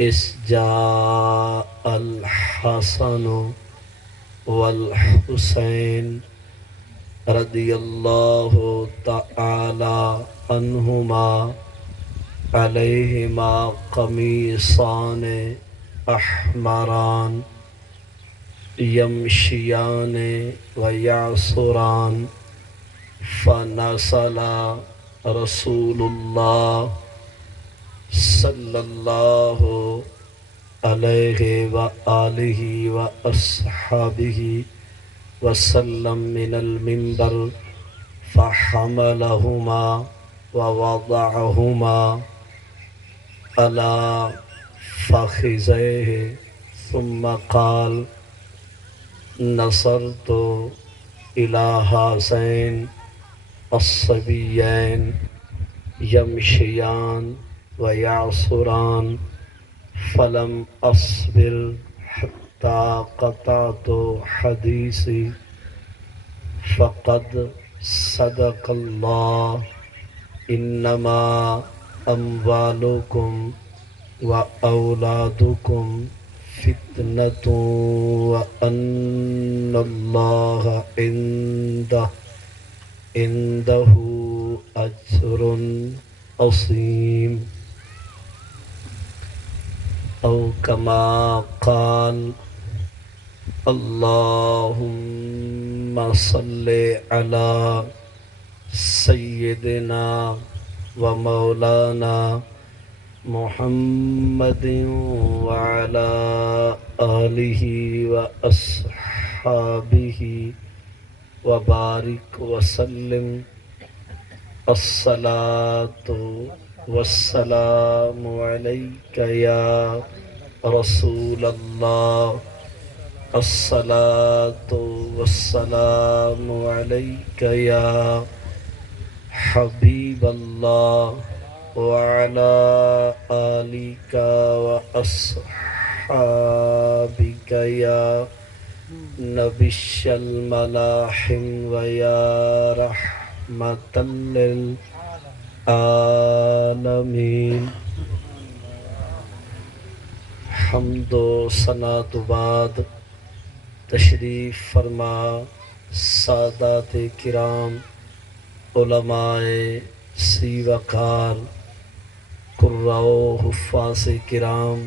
اس جاء الحسن والحسین رضی اللہ تعالی عنہما علیہما قمیصان احمران یمشیان ویعصران فنزل رسول اللہ صلی اللہ علیہ وآلہ وأصحابہ وسلم من المنبر فحملہما ووضعہما على فخذیہ ثم قال نظرت إلى هذين الصبيين يمشيان ويعصران فلم أصبر حتى قطعت حديثي فقد صدق الله إنما أموالكم وأولادكم فتنة وأن الله عنده أجر عظيم أو كما قال اللهم صل على سيدنا ومولانا محمد وعلى آلہ وأصحابہ وبارک وسلم الصلاة والسلام علیک یا رسول اللہ الصلاة والسلام علیک یا حبیب اللہ وعلى آلك وأصحابك يا نبي الملاحم ويا رحمة للعالمين حمد و ثنا تو بعد تشریف فرما سادات کرام علماء سی وقار قراء و حفاظ کرام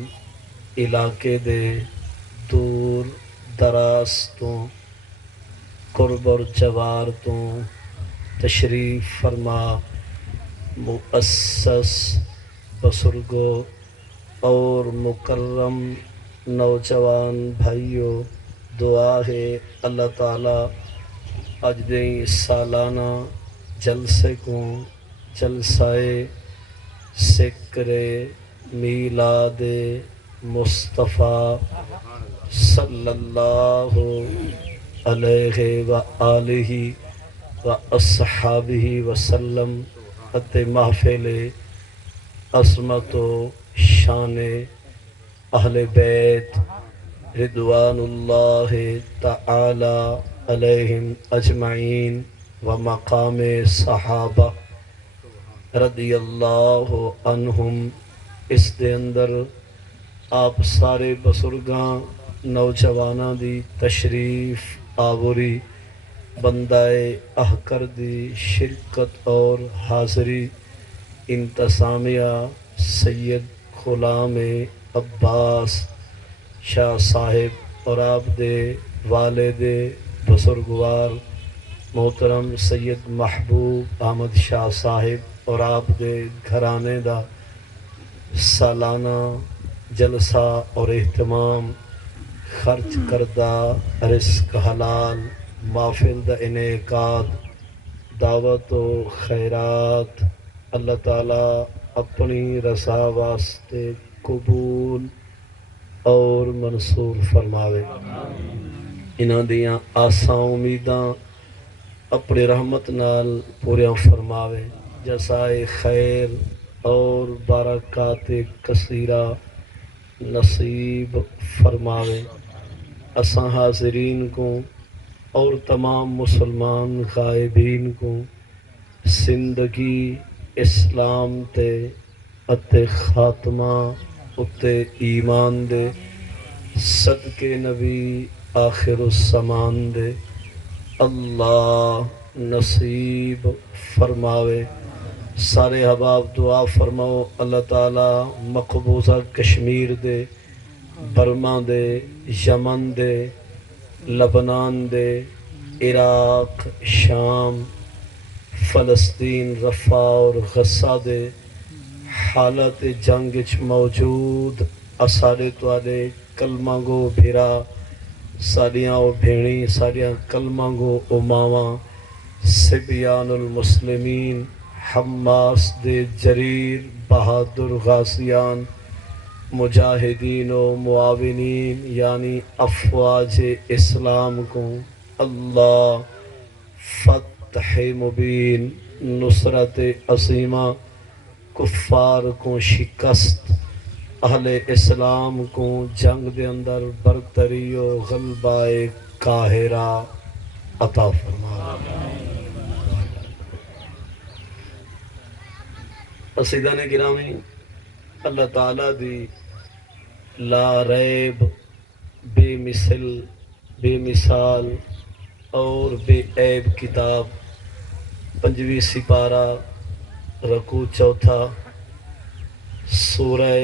علاقے دے دور دراز تو قرب اور جوار تو تشریف فرما مؤسس بزرگوں اور مکرم نوجوان بھائیوں، دعا ہے اللہ تعالیٰ اج دے سالانہ جلسے کو جلسائے ذکر میلاد مصطفیٰ صلی اللہ علیہ وآلہ وأصحابہ وسلم اتے محفل عظمت و شان اہل بیت رضوان اللہ تعالی علیہم اجمعین و مقام صحابہ رضی اللہ عنہم، اس دے اندر آپ سارے بزرگاں نوجواناں دی تشریف آوری، بندائے احکر دی شرکت اور حاضری انتظامیہ سید غلام عباس شاہ صاحب اور آپ دے والد بزرگوار محترم سید محبوب احمد شاہ صاحب اور آپ دے گھرانے دا سالانہ جلسہ اور اہتمام خرچ کردہ رزق حلال محفل دا انعقاد دعوت و خیرات اللہ تعالیٰ اپنی رضا واسطے قبول اور منصور فرماوے، انہاں دیاں آساں امیداں اپنی رحمت نال پوریاں فرماوے، جزائے خیر اور برکات کثیرہ نصیب فرماوے۔ اساں حاضرین کو اور تمام مسلمان غائبین کو زندگی اسلام تے اتے خاتمہ اتے ایمان دے، صدقے نبی آخر الزمان دے، اللہ نصیب فرماوے۔ سارے حباب دعا فرماؤ اللہ تعالیٰ مقبوضہ کشمیر دے، برما دے، یمن دے، لبنان دے، عراق، شام، فلسطین، رفح اور غزہ دے حالت جنگ وچ موجود اساڑے توڑے کلمہ گو بھیرا، ساڑیاں او بھیڑی، ساڑیاں کلمہ گو اماواں، سبیان المسلمین، حماس دے جریر بہادر غازیان، مجاہدین و معاونین یعنی افواج اسلام کو اللہ فتح مبین، نصرت عظیمہ، کفار کو شکست، اہل اسلام کو جنگ دے اندر برتری و غلبہ قاہرہ عطا فرما۔ قصیدہ نے گرامی اللہ تعالیٰ دی لا ریب، بے مثل، بے مثال اور بے عیب کتاب، 5ویں سپارہ، رکوع چوتھا، سورہ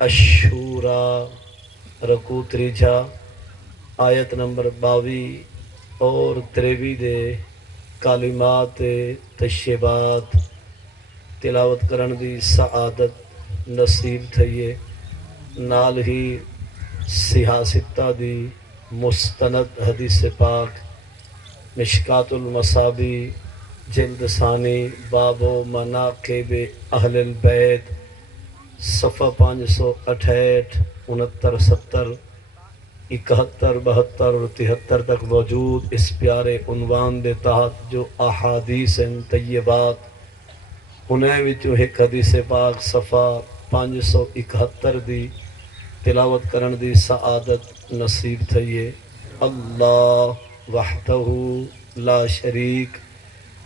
الشورى، رکوع تریجا، آیت نمبر 22 اور 23 دے کلمات طیبات تلاوت کرن دی سعادت نصیب تھئیے، نال ہی سیاستہ دی مستند حدیث پاک مشکات المصابی جلد ثانی باب و مناقب اہل البیت، صفحہ 568، 69، 70، 71، 72 اور 73 تک موجود اس پیارے عنوان دے تحت جو احادیث طیبات انہیں وچوں ایک حدیث پاک صفحہ 571 دی تلاوت کرن دی سعادت نصیب تھئیے۔ اللہ وحدہ لا شریک،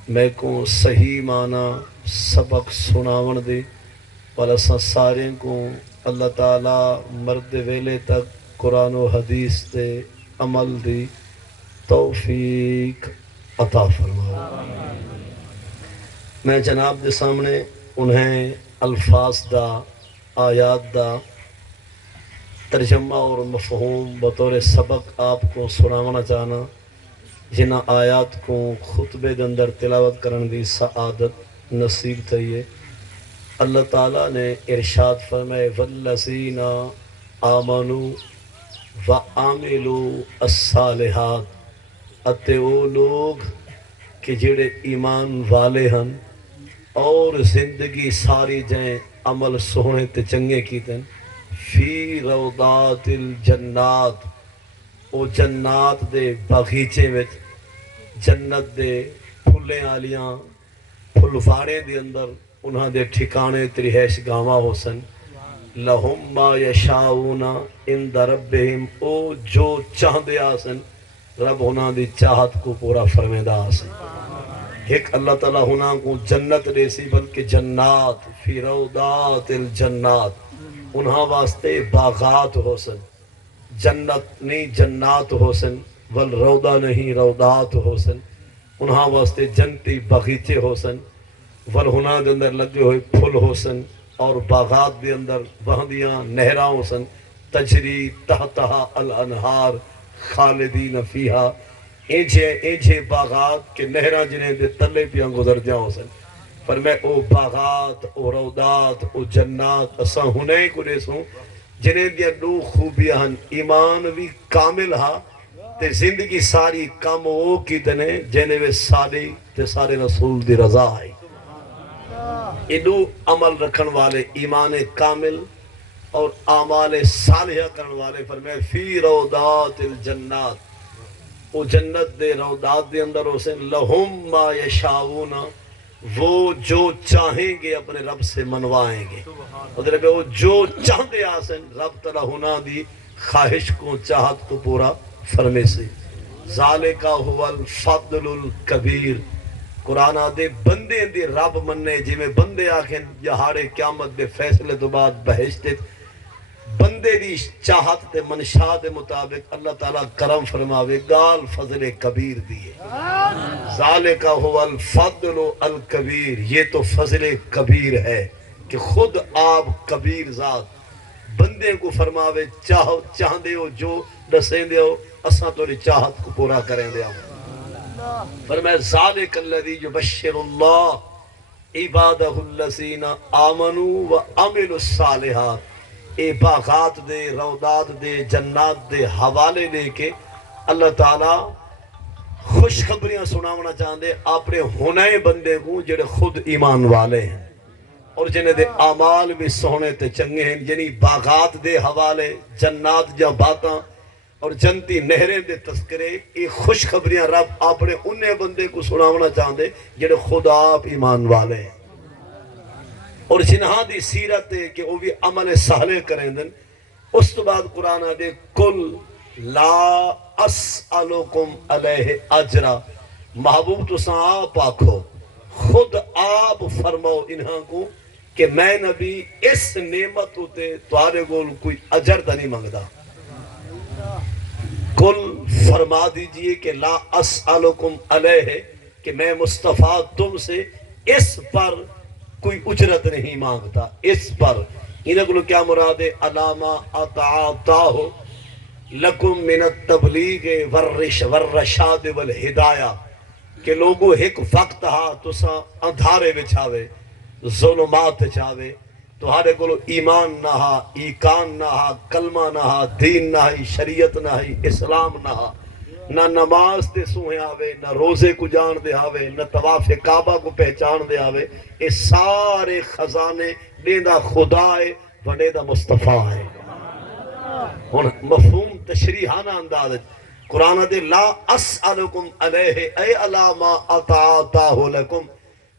میں کو صحیح معنی سبق سناون دی، اور اساں سارے کو اللہ تعالیٰ مرد ویلے تک قرآن و حدیث تے عمل دی توفیق عطا فرما۔ میں جناب دے سامنے انہیں الفاظ دا، آیات دا ترجمہ اور مفہوم بطور سبق آپ کو سناونا چاہنا، جنہ آیات کو خطبے دے اندر تلاوت کرن دی سعادت نصیب تھئیے۔ اللہ تعالیٰ نے ارشاد فرمائے والذین آمنوا وعملوا الصالحات، اتے وہ لوگ کہ جڑے ایمان والے ہن اور زندگی ساری جائیں عمل سونے تے چنگے کیتن، فی روضات الجنات، او جنات دے باغیچے وچ، جنت دے پھلیں آلیاں پھلواڑے دے اندر انہاں دے ٹھکانے تے رہائش گاواں ہو سن، لہم ما یشاؤون عند ربہم، او جو چاہدے آسن رب انہاں دی چاہت کو پورا فرمیدہ آسن۔ ایک اللہ تعالیٰ ہونا کو جنت ریسی بلکہ جنات، فی روضات الجنات، انہاں واسطے باغات ہو سن، جنت نہیں جنات ہو سن، والروضہ نہیں روضات ہو سن، انہاں واسطے جنتی باغیچے ہو سن، والہنا دے اندر لگے ہوئے پھل ہو سن، اور باغات دے اندر بہندیاں نہراں ہو سن، تجری تحتہا الانہار خالدین فیہا، ایجھے باغات کے نہراں جنہیں دے تلے پیاں گزر جاؤں سن۔ پر میں او باغات، او روضات، او جنات اساں ہنے کو دیسوں جنہیں دیا دو خوبیاں ہن، ایمان بھی کامل ہا تے زندگی ساری کام او کی دنے جنہیں وے ساری تے سارے رسول دی رضا ہے۔ یہ دو عمل رکھن والے ایمان کامل اور اعمال صالحہ کرن والے فرمائے فی روضات الجنات، وہ جنت دے روضات دے اندر ہو سن، لہم ما یشاؤون، وہ جو چاہیں گے اپنے رب سے منوائیں گے، مطلب وہ جو چاہتے آسن رب تعالیٰ ہونا دی خواہش کو چاہت کو پورا فرمے سے۔ ذالکا هو الفضل الکبیر، قرآن آدھے بندے دی رب مننے، جی میں بندے آکھیں یہاڑے قیامت دے فیصلے تو بعد بہشت بندے دی چاہت تے منشا دے مطابق اللہ تعالیٰ کرم فرماوے گال فضل کبیر دیئے ذالک هو الفضل الکبیر یہ تو فضل کبیر ہے کہ خود آپ کبیر ذات بندے کو فرماوے چاہ دے ہو جو دسیں دے ہو اساں تو چاہت کو پورا کریں دے ہو فرمائے ذالک الذی یبشر اللہ عبادہ الذین آمنوا وعملوا الصالحات اے باغات دے روضات دے جنات دے حوالے لے کے اللہ تعالیٰ خوشخبریاں سناونا چاہتے اپنے ہونے بندے کو جڑے خود ایمان والے ہیں اور جنہیں دے اعمال بھی سونے تے چنگے ہیں یعنی باغات دے حوالے جنات جا باتاں اور جنتی نہریں دے تذکرے یہ خوشخبریاں رب اپنے انہیں بندے کو سناونا چاہتے جڑے خود آپ ایمان والے ہیں اور جنہاں دی سیرت ہے کہ وہ بھی عمل سہلے کریں دن اس تو بعد قرآن دے کل لا اسألکم علیہ اجرا محبوب تو ساں آپ آکھو خود آپ فرماؤ انہاں کو کہ میں نبی اس نعمت ہوتے توارے گول کوئی اجر دا نہیں مانگدا کل فرما دیجئے کہ لا اسألکم علیہ کہ میں مصطفیٰ تم سے اس پر کوئی اجرت نہیں مانگتا اس پر انہوں کو کیا مراد ہے علامہ اتعاطاہ لکم من التبلیغ والرشاد والہدایہ کہ لوگوں ایک وقت ہاں تو سا اندھارے بچھاوے ظلمات چاوے تو ہارے کو ایمان نہ ہا ایقان نہ ہا کلمہ نہ ہا دین نہ ہی شریعت نہ ہی اسلام نہ ہا نہ نماز دے سوہیں آوے نہ روزے کو جان دے آوے نہ طواف کعبہ کو پہچان دے آوے یہ سارے خزانے دیندہ خدا ہے وڈیدہ مصطفیٰ ہے مفہوم تشریحانہ انداز ہے قرآن دے لا اسألکم علیہ اے علامہ اتعاطاہ لکم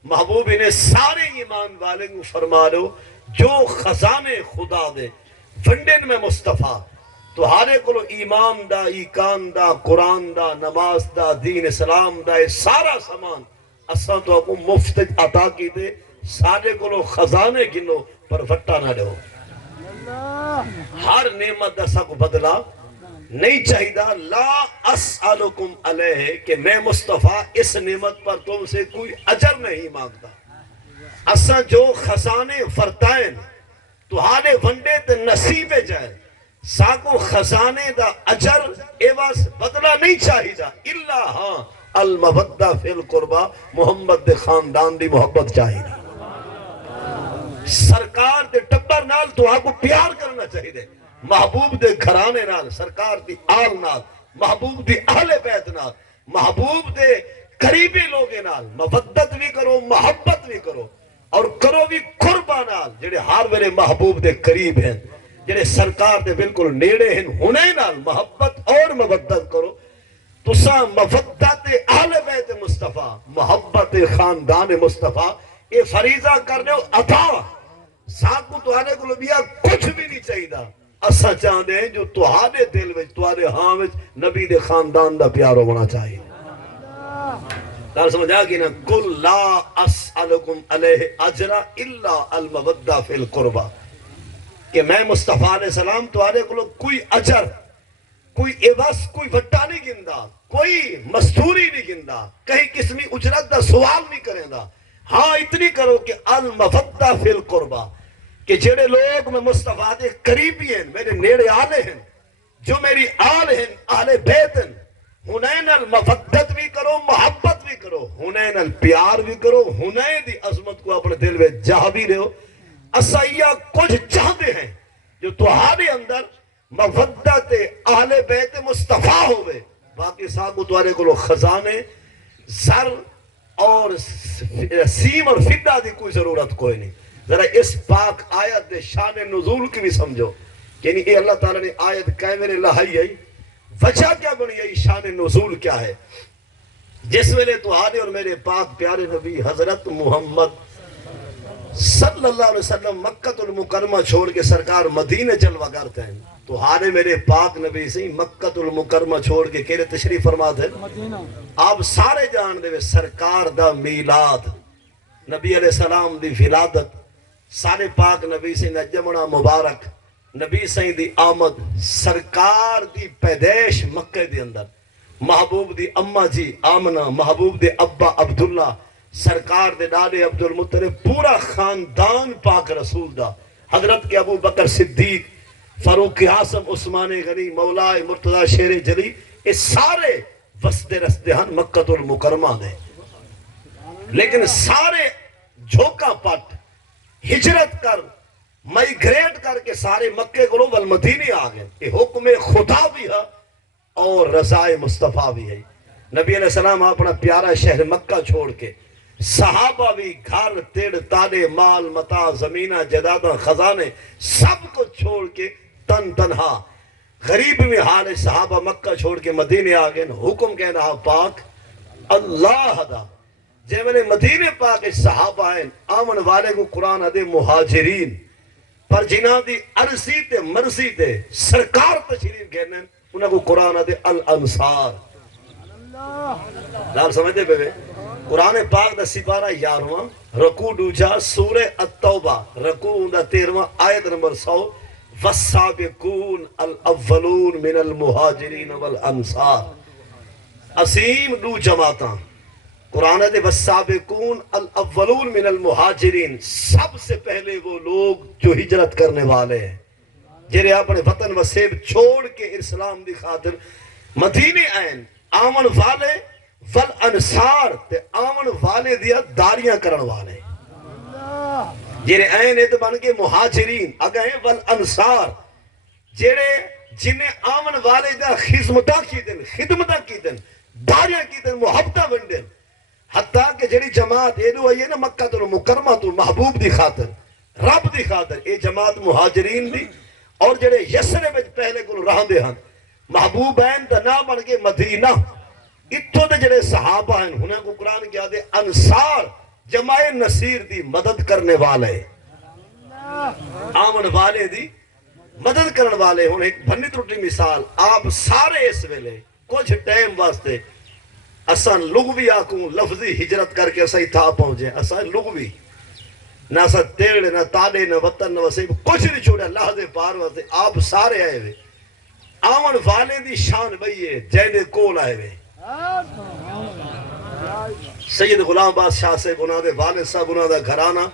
محبوب انہیں سارے ایمان والے کو فرما لو جو خزانے خدا دے ونڈن میں مصطفیٰ تو ہارے کو ایمان دا ایقان دا قرآن دا نماز دا دین اسلام دا سارا سامان اساں تو آپ کو مفت عطا کی دے سارے کو خزانے گنو پر وٹا نہ دو ہر نعمت دا سا کو بدلا نہیں چاہیدہ لا اسألکم علیہ کہ میں مصطفیٰ اس نعمت پر تم سے کوئی اجر نہیں مانگتا اساں جو خزانے فرتائیں تو ہارے ونڈے تے نصیب جائے ساکو خزانے دا اجر ایواز بدلہ نہیں چاہیدہ اللہ ہاں المودہ فی القربہ محمد دے خاندان دی محبت چاہیدہ سرکار دے ٹبر نال تو آپ کو پیار کرنا چاہیدے محبوب دے گھرانے نال سرکار دی آل نال محبوب دی اہل بیت نال محبوب دے قریبی لوگے نال مودت بھی کرو محبت بھی کرو اور کرو بھی قربہ نال جڑے ہار میرے محبوب دے قریب ہیں جڑے سرکار دے بالکل نیڑے ہیں ہونے نال محبت اور مودت کرو تو سا مودت اہل بیت مصطفیٰ محبت خاندان مصطفیٰ یہ فریضہ کرنے ہو عطا ساکو تہانے کو لبیا کچھ بھی نہیں چاہیدہ اسا چاہنے ہیں جو تہانے دل وچ تہانے ہاں وچ نبی دے خاندان دا پیار ہونا چاہیے دار سمجھا کہ نا کل لا اسألکم علیہ اجرا الا المودہ فی القربہ کہ میں مصطفیٰ علیہ السلام تو آنے کو کوئی اجر کوئی عوض کوئی وٹا نہیں گندہ کوئی مستوری نہیں گندہ کہیں قسمی اجرت دا سوال نہیں کریں دا ہاں اتنی کرو کہ المودہ فی القربہ کہ جڑے لوگ میں مصطفیٰ دے قریبی ہیں میرے نیڑے آلے ہیں جو میری آل ہیں اہل بیت ہیں ہنین المودت بھی کرو محبت بھی کرو ہنین الپیار بھی کرو ہنین دی عظمت کو اپنے دل میں جہاں بھی رہو اسائیہ کچھ چاہتے ہیں جو تہارے اندر مودت اہل بیت مصطفیٰ ہوئے باقی صاحب تہارے کو خزانے زر اور سیم اور فدہ دی کوئی ضرورت کوئی نہیں ذرا اس پاک آیت دے شان نزول کی بھی سمجھو یعنی کہ اللہ تعالیٰ نے آیت کہے میرے لہائی ہے وجہ کیا بنی ہے شان نزول کیا ہے جس ویلے تہارے اور میرے پاک پیارے نبی حضرت محمد صلی اللہ علیہ وسلم مکہ المکرمہ چھوڑ کے سرکار مدینہ جلوہ کرتے ہیں تو ہارے میرے پاک نبی سے مکہ المکرمہ چھوڑ کے کہنے تشریف فرماتے ہیں آپ سارے جان دے سرکار دا میلاد نبی علیہ السلام دی ولادت سارے پاک نبی سے نجمنا مبارک نبی سائیں دی آمد سرکار دی پیدائش مکہ دی اندر محبوب دی اماں جی آمنہ محبوب دے ابا عبداللہ سرکار دے ڈاڈے عبدالمطلب پورا خاندان پاک رسول دا حضرت کے ابو بکر صدیق فاروق اعظم عثمان غنی مولا مرتضی شیر جلی اس سارے وستے رستے ہن مکہ المکرمہ دے لیکن سارے جھوکا پٹ ہجرت کر مائیگریٹ کر کے سارے مکے کو والمدینے آگئے یہ حکم خدا بھی ہے اور رضائے مصطفیٰ بھی ہے نبی علیہ السلام اپنا پیارا شہر مکہ چھوڑ کے صحابہ بھی گھر تیڑ تاڑے مال متا زمینہ جدادہ خزانے سب کو چھوڑ کے تن تنہا غریب میں حال صحابہ مکہ چھوڑ کے مدینے آگئے حکم کہہ رہا پاک اللہ دا جے میں نے مدینے پاک صحابہ ہیں آمن والے کو قرآن دے مہاجرین پر جنہ دی عرصی تے مرضی تے سرکار تشریف گھرنے انہوں کو قرآن دے الانصار لاب سمجھتے بے قرآن پاک دا سپارہ 11واں رکوع دوجا سورہ التوبہ رکوع دا 13واں آیت نمبر 100 والسابقون الاولون من المہاجرین والانصار عظیم دو جماعتاں قرآن دے والسابقون الاولون من المہاجرین سب سے پہلے وہ لوگ جو ہجرت کرنے والے ہیں جنہیں اپنے وطن وسیب چھوڑ کے اسلام دی خاطر مدینے آئین آمن والے والانصار تے آمن والے دیا داریاں کرن والے جنہیں آئین ہے تو بن کے مہاجرین اگئے والانصار جنہیں آمن والے دیا خدمتہ کی دن داریاں کی دن محبتہ بندن حتیٰ کہ جڑی جماعت ایڈو آئیے نا مکہ تو مکرمہ تو محبوب دی خاطر رب دی خاطر اے جماعت مہاجرین دی اور جڑے یسرے میں پہلے کو رہاں دے ہن محبوب ہیں دا نام بن کے مدینہ اتھو دے جڑے صحابہ ہیں انہیں کو قرآن کیا دے انصار جمع نصیر دی مدد کرنے والے آمن والے دی مدد کرنے والے انہیں ایک بھنی ترٹی مثال آپ سارے اس ویلے کچھ ٹائم واسطے اساں لغوی آکوں لفظی ہجرت کر کے اساں ہی تھا پہنچے اساں لغوی نہ اساں تیڑے نہ تاڑے نہ وطن نہ وسیب کچھ نہیں چھوڑے اللہ دے پار واسطے آپ سارے آئے ہوئے آمن والے دی شان بھئیے جینے کول آئے ہوئے سید غلام بادشاہ سے انہوں دے والد صاحب انہوں دا گھرانہ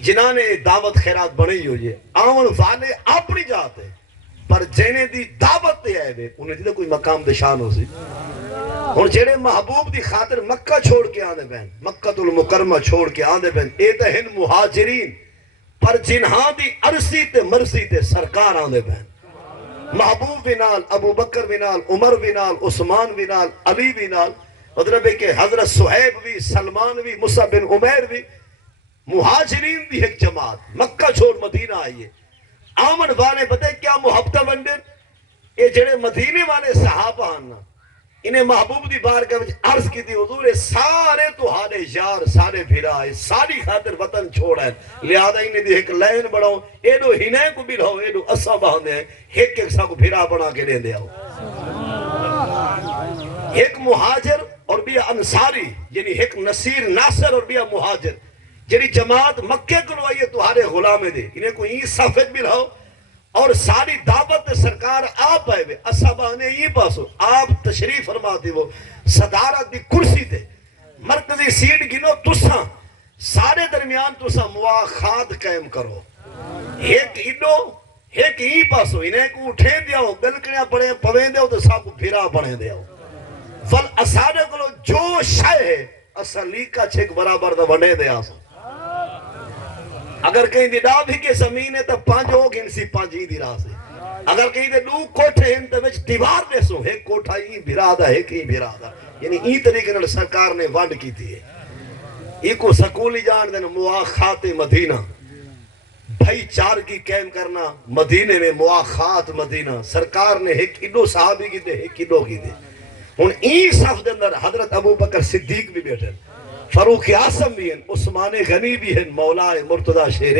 جنہاں نے دعوت خیرات بنائی ہوئی آمن والے اپنی جاتے پر جینے دی دعوت تے آئے ہوئے انہیں دیدے کوئی مقام دے شان ہو سی اور جیڑے محبوب دی خاطر مکہ چھوڑ کے آنے بین مکہ المکرمہ چھوڑ کے آنے بین اے تے ہن مہاجرین پر جنہاں دی عرصی تے مرضی تے سرکار آنے بین محبوب بنال ابو بکر بنال عمر بنال عثمان بنال علی بنال مطلب ہے کہ حضرت صہیب بھی سلمان بھی مصعب بن عمیر بھی مہاجرین بھی ایک جماعت مکہ چھوڑ مدینہ آئیے آمن والے بتے کیا محبتہ بندن اے جڑے مدینے والے صحابہ آنا انہیں محبوب دی بارگاہ وچ عرض کی تھی حضور سارے تہاڈے یار سارے بھرا ہے ساری خاطر وطن چھوڑا ہے لہذا انہیں دی ایک لائن بڑھاؤ ایڈو ہنے کو بھی رہو ایڈو اسا باندھے ہیں ایک سا کو بھرا بنا کے دے دے آؤ ایک مہاجر اور بھی انصاری یعنی ایک نصیر ناصر اور بھی مہاجر جنہی جماعت مکہ کو آئیے تہاڈے غلامے دے انہیں کو این صفت بھی رہو اور ساری دعوت سرکار آپ آئے ہوئے اصحابہ یہ پاسو آپ تشریف فرماتے وہ صدارت دی کرسی تے مرکزی سیٹ گنو تساں سارے درمیان تساں مواخات قائم کرو ایک ایڈو ایک ہی پاسو انہیں کو اٹھیں دیا ہو گلکڑیاں پڑے پویں دیا ہو تو سا کو بھیرا بڑھیں دیا ہو فل اسارے کو جو شائع ہے اصلی کا چھک برابر دا بڑھیں دیا ہو اگر کہیں دی ڈا بھی کے زمین ہے تو پانچ ہو گئے انسی پانچ ہی دی راہ سے اگر کہیں دے دو کوٹھے ہیں تو وچ دیوار دے سو ایک کوٹھا ہی بھرادا ہے کہ بھرادا یعنی ای طریقے نال سرکار نے وانڈ کی تھی ہے ای کو سکولی جان دینا مواخات مدینہ بھائی چار کی قائم کرنا مدینے میں مواخات مدینہ سرکار نے ایک ایڈو صحابی کی دے ایک ایڈو کی دے ان ای صف دے اندر حضرت ابو بکر صدیق بھی بیٹھے فاروق اعظم بھی ہیں عثمان غنی بھی ہیں مولا مرتضی شیر